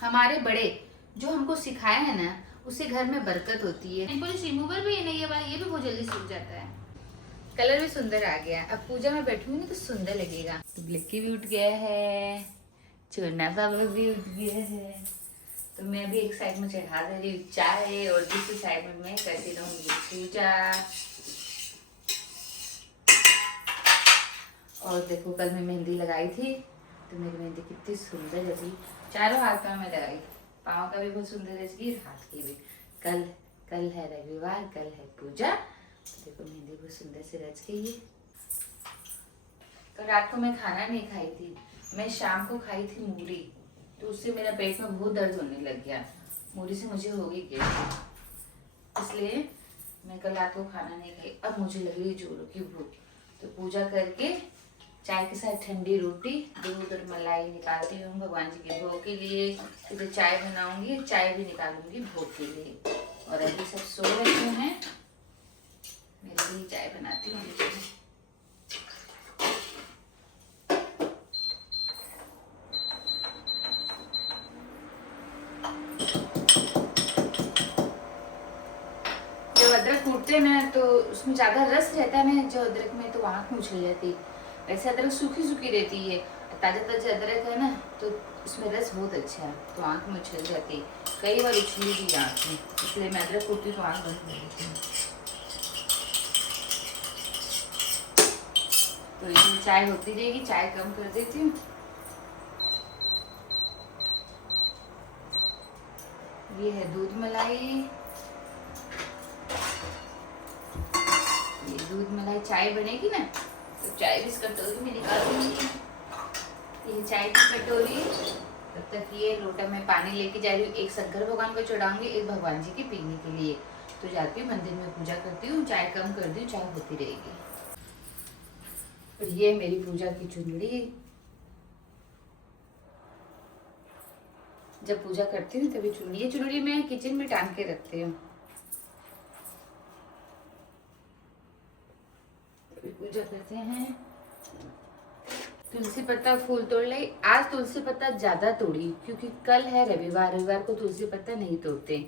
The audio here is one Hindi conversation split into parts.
हमारे बड़े जो हमको सिखाए हैं ना, उससे घर में बरकत होती है। नेल पॉलिश रिमूवर भी है ना, ये वाला, ये भी बहुत जल्दी सूख जाता है। कलर भी सुंदर आ गया। अब पूजा में बैठूंगी ना तो सुंदर लगेगा। तो ब्लिक्की भी उठ गया है, चूरना बाबा भी उठ गया है। तो मैं भी एक साइड में चढ़ा दे रही हूँ चाय और दूसरी साइड में मैं करती रहूंगी पूजा। और देखो कल मैं मेहंदी लगाई थी तो मेरी मेहंदी कितनी सुंदर लगी। चारों हाथों में लगाई, पाँव का भी बहुत सुंदर लगी, हाथ की भी। कल कल है रविवार, कल है पूजा। तो देखो मेहंदी बहुत सुंदर से रच गई है। कल रात को मैं खाना नहीं खाई थी, मैं शाम को खाई थी मूली, तो उससे मेरा पेट में बहुत दर्द होने लग गया। मूली से मुझे हो गई गैस, इसलिए मैं कल रात को खाना नहीं खाई। अब मुझे लग रही है जोरों की भूख, तो पूजा करके चाय के साथ ठंडी रोटी, दूध और मलाई निकालती हूँ भगवान जी के भोग के लिए। फिर चाय बनाऊंगी, चाय भी निकालूंगी भोग के लिए। और अभी सब सो रहे हैं, मेरे लिए चाय बनाती हूँ। जब अदरक कूटते हैं ना तो उसमें ज्यादा रस रहता है ना जो अदरक में, तो आँख में उछल जाती है। वैसे अदरक सूखी सूखी रहती है, ताजा ताजा अदरक है ना तो उसमें रस बहुत अच्छा है, तो आँख में उछल जाती है। कई बार उछली थी आँख में, इसलिए मैं अदरक कूटती तो आँख बंद कर देती हूँ। तो इसमें चाय होती रहेगी, चाय कम कर देती हूँ। ये है दूध मलाई, ये दूध मलाई चाय बनेगी ना तो चाय भी इस कटोरी में निकालूंगी। ये चाय की कटोरी, तब तक ये लोटा में पानी लेके जा रही हूँ। एक शंकर भगवान को चढ़ाऊंगी, एक भगवान जी के पीने के लिए। तो जाती हूँ मंदिर में पूजा करती हूँ, चाय कम कर दी, चाय होती रहेगी। और ये मेरी पूजा की चुनरी, जब पूजा करती हूँ तभी चुनरी, ये चुनरी मैं किचन में टांग के रखती हूँ। पूजा करते हैं। तुलसी पत्ता फूल तोड़ ली। आज तुलसी पत्ता ज्यादा तोड़ी क्योंकि कल है रविवार, रविवार को तुलसी पत्ता नहीं तोड़ते,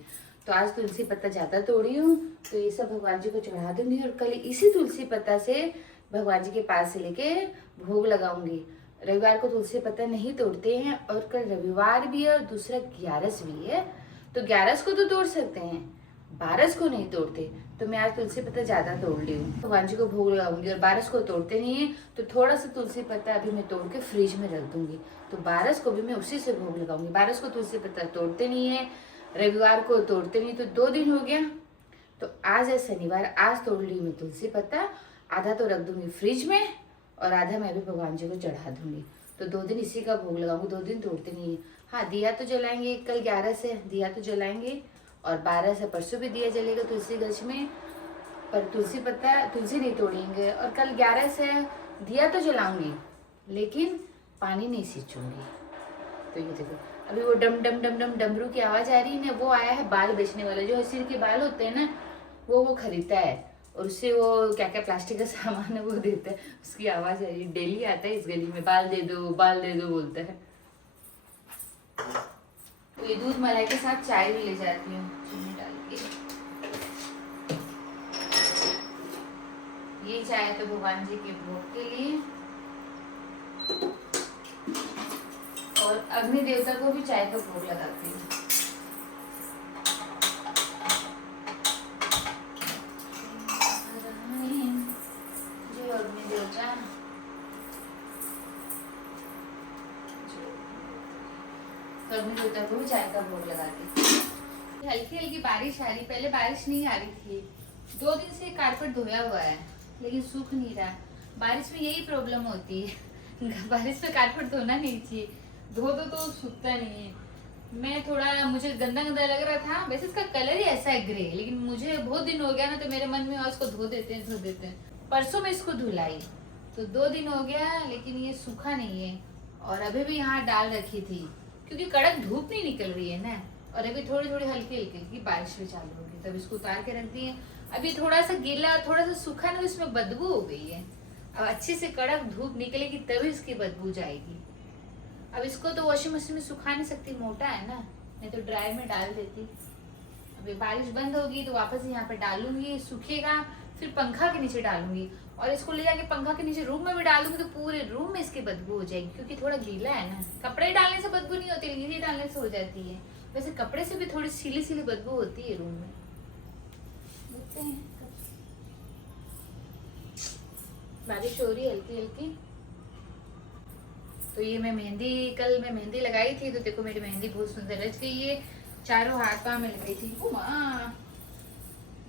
तो आज तुलसी पत्ता ज्यादा तोड़ी हूँ। तो ये सब भगवान जी को चढ़ा दूंगी और कल इसी तुलसी पत्ता से भगवान जी के पास से लेके भोग लगाऊंगी। रविवार को तुलसी पत्ता नहीं तोड़ते हैं और कल रविवार भी है और दूसरा 11 भी है, तो 11 को तो तोड़ सकते हैं, 12 को नहीं तोड़ते। तो मैं आज तुलसी पत्ता ज्यादा तोड़ ली हूँ, भगवान जी को भोग लगाऊंगी। और 12 को तोड़ते नहीं है तो थोड़ा सा तुलसी पत्ता अभी मैं तोड़ के फ्रिज में रख दूंगी, तो 12 को भी मैं उसी से भोग लगाऊंगी। 12 को तुलसी पत्ता तोड़ते नहीं है, रविवार को तोड़ते नहीं, तो 2 दिन हो गया। तो आज है शनिवार, आज तोड़ ली मैं तुलसी पत्ता, आधा तो रख दूंगी फ्रिज में और आधा मैं भी भगवान जी को चढ़ा दूंगी। तो 2 दिन इसी का भोग लगाऊंगी, 2 दिन तोड़ते नहीं है। हाँ, दिया तो जलाएंगे, कल 11 से दिया तो जलाएंगे और 12 से परसों भी दिया जलेगा तुलसी गज में, पर तुलसी पत्ता तुलसी नहीं तोड़ेंगे। और कल 11 से दिया तो जलाऊंगी लेकिन पानी नहीं सींचूंगी। तो ये देखो अभी वो डम डम डम डम डमरू की आवाज आ रही है ना, वो आया है बाल बेचने वाला, जो सिर के बाल होते हैं ना वो खरीदता है और उससे वो क्या क्या प्लास्टिक का सामान है वो देता है, उसकी आवाज आ रही है। डेली आता है इस गली में, बाल दे दो बोलता है। तो ये दूध मलाई के साथ चाय भी ले जाती हूँ चीनी डाल के। ये चाय तो भगवान जी के भोग के लिए, और अग्नि देवता को भी चाय का भोग लगाती हूँ। जय अग्नि देवता, तो अग्नि देवता को भी चाय का भोग लगाती हूँ। हल्की हल्की बारिश आ रही, पहले बारिश नहीं आ रही थी। 2 दिन से कारपेट धोया हुआ है लेकिन सूख नहीं रहा। बारिश में यही प्रॉब्लम होती है, बारिश में कारपेट धोना नहीं चाहिए, धो दो तो सूखता नहीं है। मैं थोड़ा, मुझे गंदा गंदा लग रहा था, वैसे इसका कलर ही ऐसा है ग्रे, लेकिन मुझे बहुत दिन हो गया ना तो मेरे मन में इसको धो देते हैं। परसों में इसको धुलाई तो 2 दिन हो गया लेकिन ये सूखा नहीं है। और अभी भी यहाँ डाल रखी थी क्योंकि कड़क धूप नहीं निकल रही है ना, और अभी थोड़ी थोड़ी हल्की हल्की बारिश भी चालू होगी, तब इसको उतार के रख दिए। अभी थोड़ा सा गीला थोड़ा सा सूखा ना, इसमें बदबू हो गई है। अब अच्छे से कड़क धूप निकलेगी तभी इसकी बदबू जाएगी। अब इसको तो वॉशिंग मशीन में सुखा नहीं सकती, मोटा है ना, नहीं तो ड्राई में डाल देती। अभी बारिश बंद होगी तो वापस यहाँ पे डालूंगी, सूखेगा फिर पंखा के नीचे डालूंगी। और इसको ले जाके पंखा के नीचे रूम में भी डालूंगी तो पूरे रूम में इसकी बदबू हो जाएगी, क्योंकि थोड़ा गीला है ना। कपड़े डालने से बदबू नहीं होती, गीले डालने से हो जाती है। वैसे कपड़े से भी थोड़ी सीली सीली बदबू होती है रूम में। देखते हैं, बारिश हो रही है हल्की हल्की। तो ये मैं कल मैं मेहंदी लगाई थी, तो देखो मेरी मेहंदी बहुत सुंदर रच गई है। चारों हाथ पाँव में लगाई थी।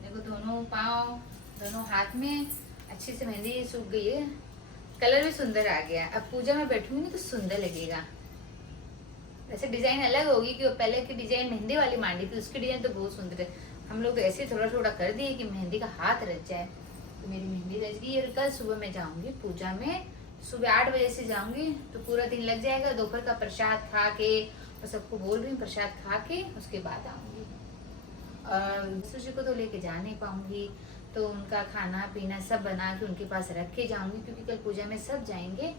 देखो दोनों पाँव दोनों हाथ में अच्छे से मेहंदी सूख गई है, कलर भी सुंदर आ गया। अब पूजा में बैठूंगी ना तो सुंदर लगेगा। वैसे डिजाइन अलग होगी, कि पहले की डिजाइन मेहंदी वाली मांडी थी, उसकी डिजाइन तो बहुत सुंदर है। हम लोग तो ऐसे थोड़ा थोड़ा कर दिए कि मेहंदी का हाथ रच जाए। तो मेरी मेहंदी रच गई। और कल सुबह मैं जाऊंगी पूजा में, सुबह 8 बजे से जाऊंगी, तो पूरा दिन लग जाएगा। दोपहर का प्रसाद खा के, और सबको बोल रही हूँ प्रसाद खा के उसके बाद आऊंगी। और सूजी को तो लेके जा नहीं पाऊंगी, तो उनका खाना पीना सब बना के उनके पास रख के जाऊंगी, क्योंकि कल पूजा में सब जाएंगे।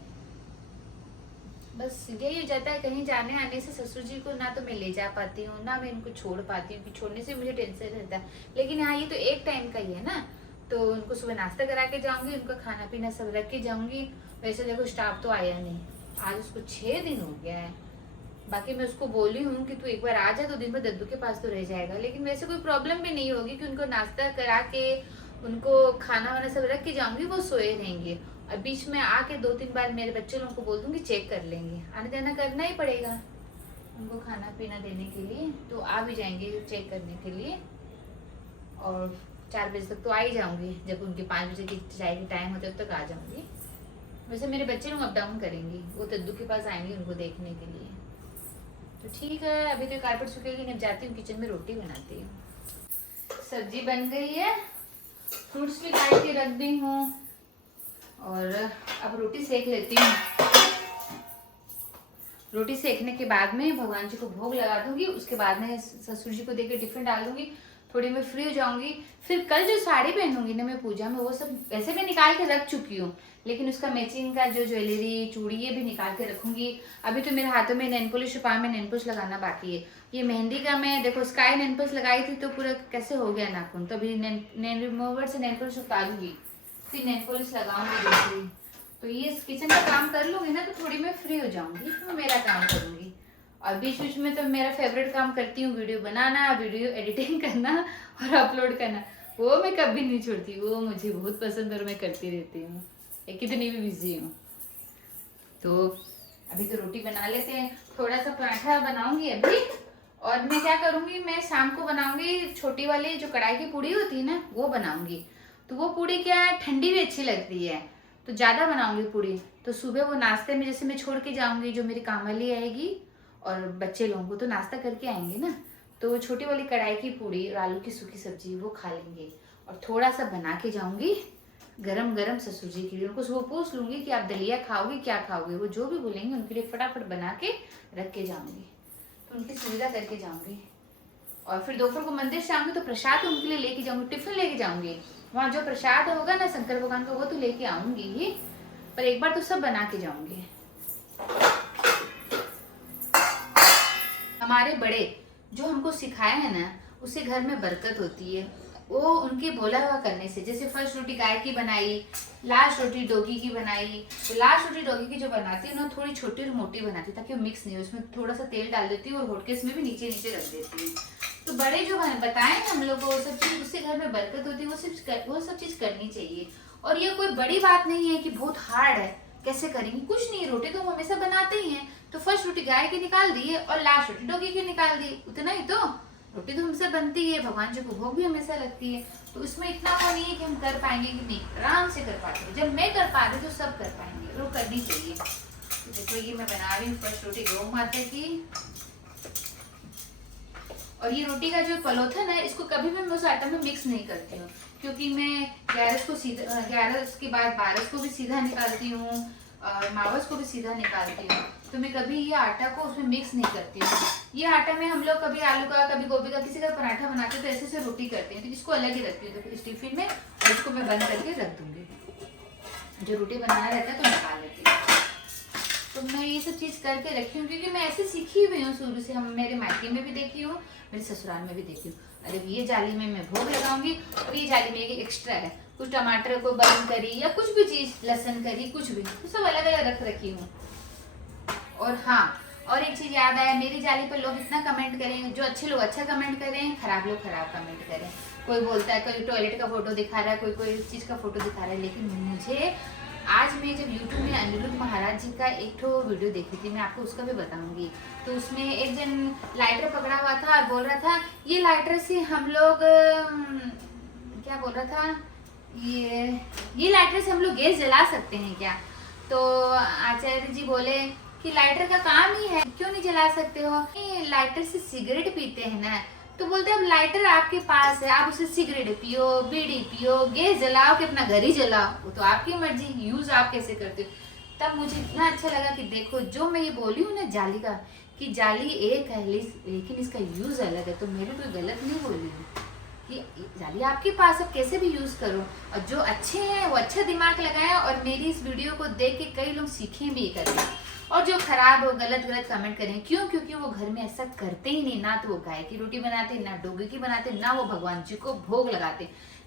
बस यही हो जाता है, कहीं जाने आने से ससुर जी को ना तो मैं ले जा पाती हूँ, ना मैं इनको छोड़ पाती हूँ, कि छोड़ने से मुझे टेंशन रहता है। लेकिन हाँ, ये तो एक टाइम का ही है ना, तो उनको सुबह नाश्ता करा के जाऊंगी, उनका खाना पीना सब रख के जाऊंगी। वैसे देखो स्टाफ तो आया नहीं, आज उसको 6 दिन हो गया है। बाकी मैं उसको बोली हूँ कि तू एक बार आ जा, तो दिन भर दद्दू के पास तो रह जाएगा। लेकिन वैसे कोई प्रॉब्लम भी नहीं होगी, कि उनको नाश्ता करा के उनको खाना वाना सब रख के जाऊंगी, वो सोए रहेंगे। और बीच में आके 2-3 बार मेरे बच्चे लोगों को बोल दूंगी चेक कर लेंगे, आने जाना करना ही पड़ेगा उनको खाना पीना देने के लिए, तो आ भी जाएंगे चेक करने के लिए। और 4 बजे तक तो आ ही जाऊंगी, जब उनके 5 बजे की चाय की टाइम होता है तब तक आ जाऊंगी। वैसे मेरे बच्चे लोग अप डाउन करेंगे, वो दद्दू के पास आएंगे उनको देखने के लिए। तो ठीक है, अभी तो कारपेट सूखेगी, मैं जाती हूँ किचन में, रोटी बनाती हूँ। सब्जी बन गई है, फ्रूट्स भी काट के रख दी हूँ, और अब रोटी सेक लेती हूँ। रोटी सेकने के बाद में भगवान जी को भोग लगा दूंगी, उसके बाद में ससुर जी को देके टिफिन डाल दूंगी, थोड़ी मैं फ्री हो जाऊंगी। फिर कल जो साड़ी पहनूंगी ना मैं पूजा में, वो सब वैसे मैं निकाल के रख चुकी हूँ, लेकिन उसका मैचिंग का जो ज्वेलरी चूड़ी ये भी निकाल के रखूंगी। अभी तो मेरे हाथों में नेल पॉलिश, पाँव में नेल पॉलिश लगाना बाकी है। ये मेहंदी का मैं देखो स्काई नेल पॉलिश लगाई थी, तो पूरा कैसे हो गया नाखून, तो अभी नेल रिमूवर से नेल पॉलिश उतारूंगी, फिर नेल पॉलिश लगाऊंगी दूसरी। तो ये किचन का काम कर लूंगी ना, तो थोड़ी मैं फ्री हो जाऊंगी, तो मेरा काम करूंगी। और बीच बीच में तो मेरा फेवरेट काम करती हूँ, वीडियो बनाना, वीडियो एडिटिंग करना और अपलोड करना, वो मैं कभी नहीं छोड़ती, वो मुझे बहुत पसंद है और मैं करती रहती हूँ, कितनी भी बिजी हूँ। तो अभी तो रोटी बना लेते हैं, थोड़ा सा पराठा बनाऊंगी अभी। और मैं क्या करूंगी, मैं शाम को बनाऊंगी छोटी वाली जो कढ़ाई की पूड़ी होती है ना, वो बनाऊंगी। तो वो पूड़ी क्या है, ठंडी भी अच्छी लगती है, तो ज़्यादा बनाऊंगी पूड़ी। तो सुबह वो नाश्ते में जैसे मैं छोड़ के जाऊंगी, जो मेरी काम वाली आएगी और बच्चे लोगों को तो नाश्ता करके आएंगे ना, तो वो छोटी वाली कढ़ाई की पूड़ी और आलू की सूखी सब्जी वो खा लेंगे। और थोड़ा सा बना के जाऊंगी गरम गरम ससुर जी के लिए, उनको सुबह पूछ लूंगी कि आप दलिया खाओगे क्या खाओगे, वो जो भी बोलेंगे उनके लिए फटाफट बना के रख के जाऊंगी, तो उनकी सुविधा करके जाऊंगी। और फिर दोपहर को मंदिर से आऊंगी तो प्रसाद उनके लिए लेके जाऊंगी, टिफिन लेके जाऊंगी। वहाँ जो प्रसाद होगा ना शंकर भगवान का, वो तो लेके आऊंगी ही, पर एक बार तो सब बना के जाऊंगी। हमारे बड़े जो हमको सिखाए हैं ना, उससे घर में बरकत होती है, वो उनके बोला हुआ करने से। जैसे फर्स्ट रोटी गाय की बनाई, लास्ट रोटी डोगी की बनाई, तो लास्ट रोटी डोगी की जो बनाती है ना, थोड़ी छोटी और मोटी बनाती है, ताकि वो मिक्स नहीं हो, उसमें थोड़ा सा तेल डाल देती हूँ और होटकेस में भी नीचे नीचे रख देती हूँ। तो बड़े जो बताए हम लोग को वो सब चीज, उससे घर में बरकत होती है, वो सब चीज करनी चाहिए। और ये कोई बड़ी बात नहीं है कि बहुत हार्ड है, कैसे करेंगे, कुछ नहीं, रोटी तो हम हमेशा बनाते ही हैं। तो फर्स्ट रोटी गाय की निकाल दी और लास्ट रोटी डोगी की निकाल दी, उतना ही तो। रोटी तो हमसे बनती है, भगवान जी को भोग भी हमेशा लगती है, तो इसमें इतना वो नहीं है कि हम कर पाएंगे कि नहीं, आराम से कर पाते हैं। जब मैं कर पा रही तो सब कर पाएंगे, वो करनी चाहिए। तो देखो ये मैं बना रही हूँ फर्स्ट रोटी गौ माता की। और ये रोटी का जो पलोथन है, इसको कभी भी मैं उस आटा में मिक्स नहीं करती हूँ, क्योंकि मैं 11 को सीधा 11 के बाद 12 को भी सीधा निकालती हूँ और मावस को भी सीधा निकालती हूँ। तो मैं कभी ये आटा को उसमें मिक्स नहीं करती हूँ। ये आटा में हम लोग कभी आलू का, कभी गोभी का, किसी का पराठा बनाते हैं तो ऐसे से रोटी करते हैं, तो इसको अलग ही रखती हूँ तो इस टिफिन में, और इसको मैं बंद करके रख दूंगी। जो रोटी बनाना रहता है तो निकाल लेती हूँ। तो मैं ये सब चीज़ करके रखी हूँ क्योंकि मैं ऐसे सीखी हुई हूँ शुरू से। हम मेरे मायके में भी देखी हूँ, मेरे ससुराल में भी देखी हूँ। अरे ये जाली में मैं भोग लगाऊंगी और ये जाली में एक एक्स्ट्रा है, कुछ टमाटर को बंद करी या कुछ भी चीज़, लहसुन करी, कुछ भी, तो सब अलग अलग रख रखी हूँ। और हाँ, और एक चीज़ याद आया, मेरी जाली पर लोग इतना कमेंट करें, जो अच्छे लोग अच्छा कमेंट करें, खराब लोग खराब कमेंट करें। कोई बोलता है, कोई टॉयलेट का फोटो दिखा रहा है, कोई कोई चीज़ का फोटो दिखा रहा है, लेकिन मुझे आज मैं जब यूट्यूब में अनिरुद्ध महाराज जी का एक ठो वीडियो देखी थी, मैं आपको उसका भी बताऊंगी। तो उसमें एक जन लाइटर पकड़ा हुआ था और बोल रहा था ये लाइटर से हम लोग क्या बोल रहा था, ये लाइटर से हम लोग गैस जला सकते हैं क्या? तो आचार्य जी बोले कि लाइटर का काम ही है, क्यों नहीं जला सकते हो? लाइटर से सिगरेट पीते हैं ना। तो बोलते हैं अब लाइटर आपके पास है, आप उसे सिगरेट पियो, बीड़ी पियो, गैस जलाओ कि अपना घर ही जलाओ, वो तो आपकी मर्जी, यूज आप कैसे करते हो। तब मुझे इतना अच्छा लगा कि देखो जो मैं ये बोली हूँ ना जाली का, कि जाली एक है लेकिन इसका यूज अलग है। तो मैं भी कोई गलत नहीं बोली हूँ कि जाली आपके पास, अब कैसे भी यूज करो। और जो अच्छे हैं वो अच्छा दिमाग लगाए और मेरी इस वीडियो को देख के कई लोग सीखें भी करें। और जो खराब हो, गलत गलत कमेंट करें, क्यों? क्योंकि वो घर में ऐसा करते ही नहीं, ना तो वो गाय की रोटी बनाते, ना डोगे की बनाते, ना वो भगवान जी को भोग लगाते।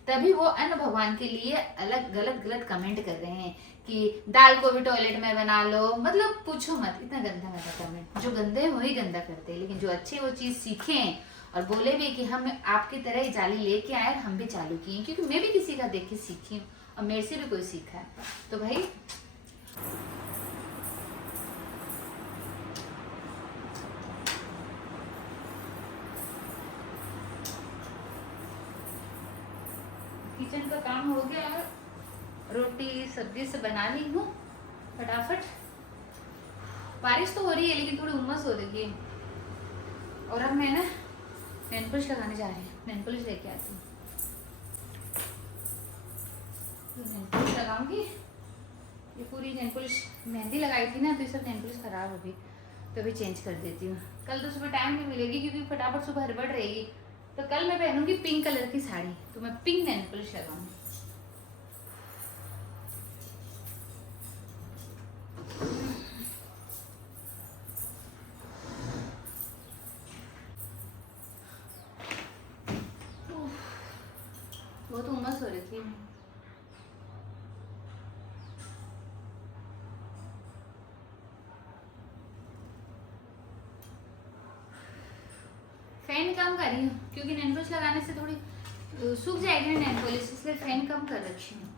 तभी वो अन्न भगवान के लिए अलग गलत गलत कमेंट कर रहे हैं कि दाल को भी टॉयलेट में बना लो। मतलब पूछो मत, इतना गंदा गंदा कमेंट। जो गंदे हैं वही गंदा करते हैं, लेकिन जो अच्छे वो चीज सीखें और बोले भी कि हम आपकी तरह ही जाली लेके आए, हम भी चालू किए, क्योंकि मैं भी किसी का देख के सीखी हूँ और मेरे से भी कोई सीखा है। तो भाई किचन का काम हो गया, रोटी सब्जी से बना ली हूँ फटाफट। बारिश तो हो रही है लेकिन थोड़ी उमस हो रही है। और अब मैं ना नेल पॉलिश लगाने जा रही हूँ, नेल पॉलिश लेके आती हूँ। तो नेल पॉलिश लगाऊंगी, ये पूरी नेल पॉलिश मेहंदी लगाई थी ना, तो ये सब नेल पॉलिश खराब हो गई, तो अभी चेंज कर देती हूँ। कल तो सुबह टाइम नहीं मिलेगी क्योंकि फटाफट सुबह हड़बड़ रहेगी। तो कल मैं पहनूंगी पिंक कलर की साड़ी, तो मैं पिंक नेल पॉलिश लगाऊंगी। बहुत उमस हो रही थी। फैन कम कर रही हूँ क्योंकि नेल पॉलिश लगाने से थोड़ी सूख जाएगी ना नेल पॉलिश, इसलिए फैन कम कर रखी हूँ,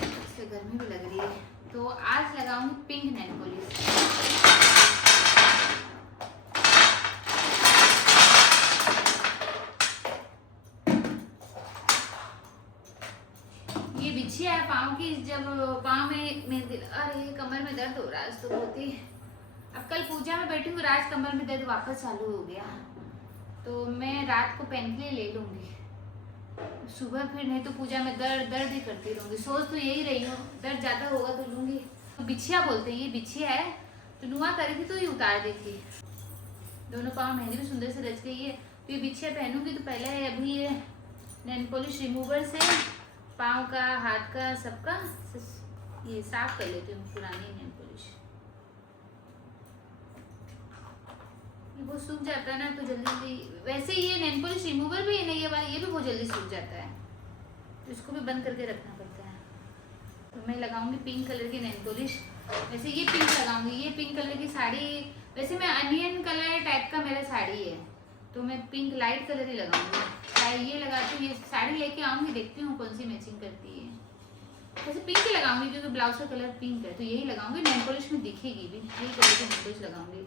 इसलिए गर्मी भी लग रही है। तो आज लगाऊंगी पिंक नेल पॉलिश। ये बिछिया है पाँव की, जब पाँव में मेहंदी, अरे कमर में दर्द हो रहा है आज तो बहुत ही। अब कल पूजा में बैठी हूँ, आज कमर में दर्द वापस चालू हो गया, तो मैं रात को पेन के लिए ले लूँगी, सुबह फिर नहीं तो पूजा में दर्द ही करती रहूँगी। सोच तो यही रही हूँ, दर्द ज़्यादा होगा तो लूँगी। तो बिछिया बोलते हैं, ये बिछिया है, तो नुआ करी थी तो ये उतार दी थी। दोनों पाँव मेहंदी भी सुंदर से रच गई है। तो ये बिछिया पहनूंगी तो पहले अभी ये नेल पॉलिश रिमूवर से पाँव का, हाथ का, सबका ये साफ कर लेती हूँ, पुरानी नेल पॉलिश। ये बहुत सूख जाता है ना तो जल्दी जल्दी, वैसे ये नेल पॉलिश रिमूवर भी है ना ये वाला, ये भी बहुत जल्दी सूख जाता है, तो इसको भी बंद करके रखना पड़ता है। तो मैं लगाऊंगी पिंक कलर की नेल पॉलिश। वैसे ये पिंक लगाऊंगी, ये पिंक कलर की साड़ी, वैसे मैं अनियन कलर टाइप का मेरा साड़ी है, तो मैं पिंक लाइट कलर ही लगाऊंगी। ये लगाती हूँ, ये साड़ी लेके आऊंगी, देखती हूँ कौन सी मैचिंग करती है। वैसे पिंक ही लगाऊंगी क्योंकि ब्लाउज का कलर पिंक है, तो यही लगाऊंगी। नेल पॉलिश में दिखेगी भी, यही कलर की नेल पॉलिश लगाऊंगी।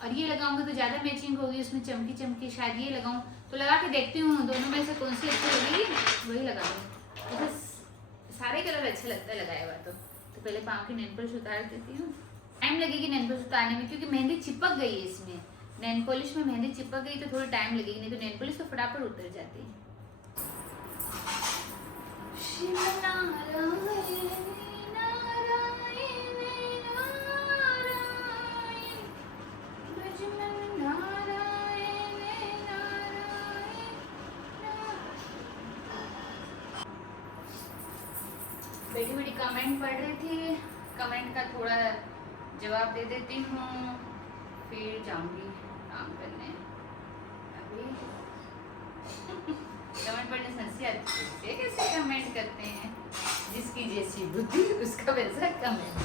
और ये लगाऊंगी तो ज़्यादा मैचिंग होगी, उसमें चमकी चमकी, शायद ये लगाऊं, तो लगा के देखती हूँ दोनों में से कौन सी अच्छी लगेगी, वही लगाऊंगी। तो सारे कलर अच्छे लगता है लगाए हुआ। तो पहले पाँव की नेल पॉलिश उतार देती हूँ। टाइम लगेगी नेल पॉलिश उतारने में क्योंकि मेहंदी चिपक गई है इसमें, नेल पॉलिश में मेहंदी चिपक गई तो थोड़ी टाइम लगेगी, नहीं तो नेल पॉलिश तो फटाफट उतर जाती है। बेटी बेटी कमेंट पढ़ रही थी, कमेंट का थोड़ा जवाब दे देती हूँ, फिर जाऊंगी काम करने। अभी कमेंट पढ़ने से हंसी आती है, कैसे कमेंट करते हैं, जिसकी जैसी बुद्धि उसका वैसा कमेंट।